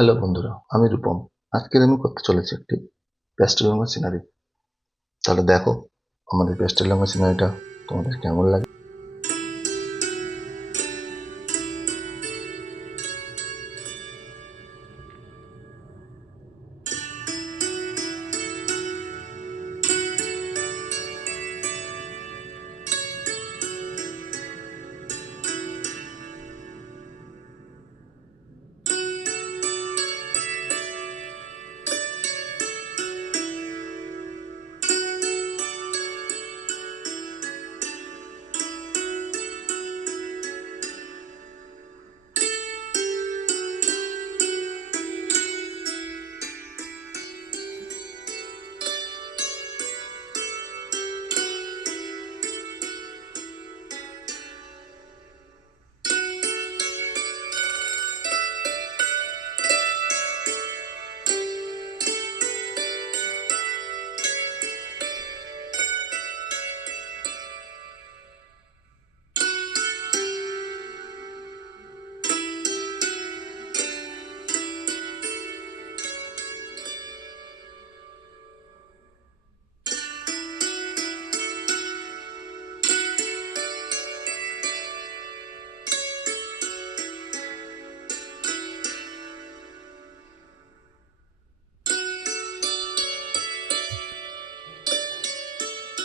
Hello বন্ধুরা, আমি রূপম। আজকের আমি করতে চলেছি একটি প্যাস্টেল রঙের সিনারি। তাহলে দেখো আমাদের প্যাস্টেল রঙের সিনারিটা তোমাদের কেমন লাগে।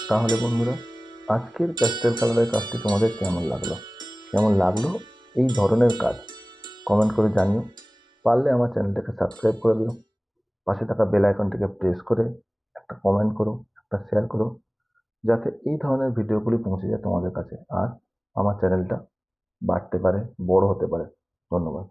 তাহলে বন্ধুরা, আজকের প্যাস্টেল কালারের কাজটি তোমাদের কেমন লাগলো এই ধরনের কাজ কমেন্ট করে জানিও। পারলে আমার চ্যানেলটাকে সাবস্ক্রাইব করে দিও, পাশে থাকা বেল আইকনটিকে প্রেস করে একটা কমেন্ট করো, একটা শেয়ার করো, যাতে এই ধরনের ভিডিওগুলি পৌঁছে যায় তোমাদের কাছে আর আমার চ্যানেলটা বাড়তে পারে, বড় হতে পারে। ধন্যবাদ।